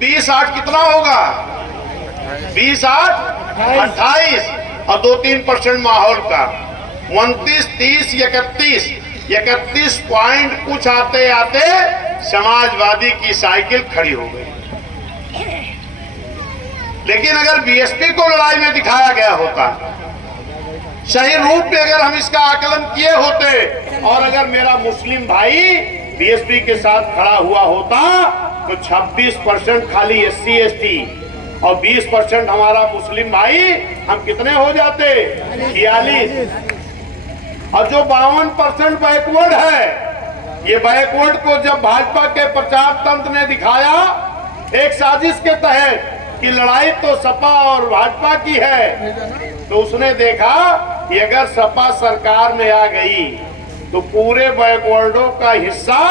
30-8 कितना होगा? 20-8 28 और 2-3% माहौल का 29, 30, 31 पॉइंट कुछ आते आते समाजवादी की साइकिल खड़ी हो गई। लेकिन अगर बीएसपी को लड़ाई में दिखाया गया होता, सही रूप में अगर हम इसका आकलन किए होते और अगर मेरा मुस्लिम भाई बीएसपी के साथ खड़ा हुआ होता तो 26% खाली SC ST और 20% हमारा मुस्लिम भाई, हम कितने हो जाते? 46। और जो 52% बैकवर्ड है, ये बैकवर्ड को जब भाजपा के प्रचार तंत्र ने दिखाया एक साजिश के तहत कि लड़ाई तो सपा और भाजपा की है, तो उसने देखा कि अगर सपा सरकार में आ गई तो पूरे बैकवर्डों का हिस्सा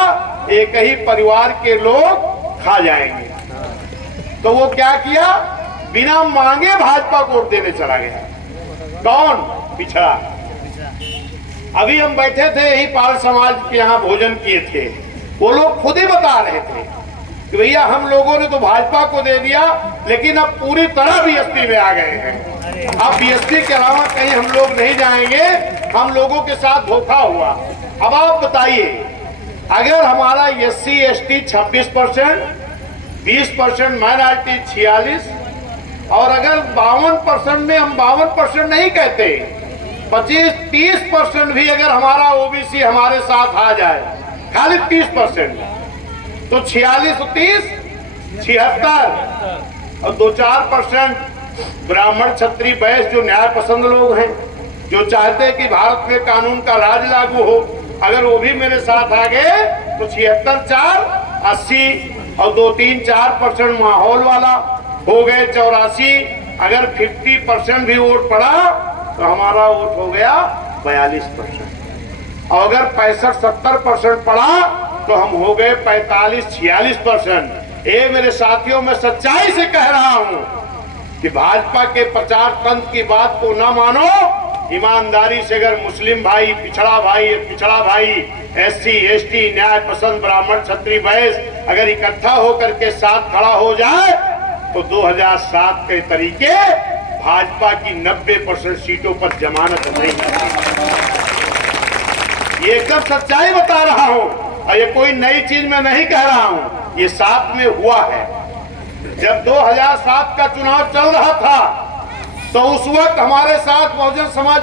एक ही परिवार के लोग खा जाएंगे। तो वो क्या किया? बिना मांगे भाजपा को वोट देने चला गया। कौन? पिछड़ा। अभी हम बैठे थे यही पाल समाज के यहाँ भोजन किए थे, वो लोग खुद ही बता रहे थे कि भैया हम लोगों ने तो भाजपा को दे दिया, लेकिन अब पूरी तरह बीएसपी में आ गए हैं। अब बीएसपी के अलावा कहीं हम लोग नहीं जाएंगे, हम लोगों के साथ धोखा हुआ। अब आप बताइए, अगर हमारा SC ST 26%, 20% माइनॉरिटी 46 और अगर 52% में हम 52% नहीं कहते, 25-30% भी अगर हमारा OBC हमारे साथ आ जाए, खाली 30%, तो 46 और 30 76 और 2-4% ब्राह्मण क्षत्रिय वैश्य जो न्याय पसंद लोग हैं, जो चाहते हैं कि भारत में कानून का राज लागू हो, अगर वो भी मेरे साथ आ गए तो 76-4 80 और 2-3-4% माहौल वाला हो गए 84। अगर 50% भी वोट पड़ा तो हमारा वोट हो गया 42%। और अगर 65-70% पड़ा तो हम हो गए 45-46%। ये मेरे साथियों, मैं सच्चाई से कह रहा हूं कि भाजपा के प्रचार तंत्र की बात को ना मानो, ईमानदारी से अगर मुस्लिम भाई, पिछड़ा भाई, SC ST, न्याय पसंद ब्राह्मण क्षत्रिय वैश्य अगर इकट्ठा होकर के साथ खड़ा हो जाए तो 2007 के तरीके भाजपा की 90% सीटों पर जमानत नहीं है। ये एकदम सच्चाई बता रहा हूं और ये कोई नई चीज मैं नहीं कह रहा हूं, ये 7 में हुआ है। जब 2007 का चुनाव चल रहा था तो उस वक्त हमारे साथ बहुजन समाज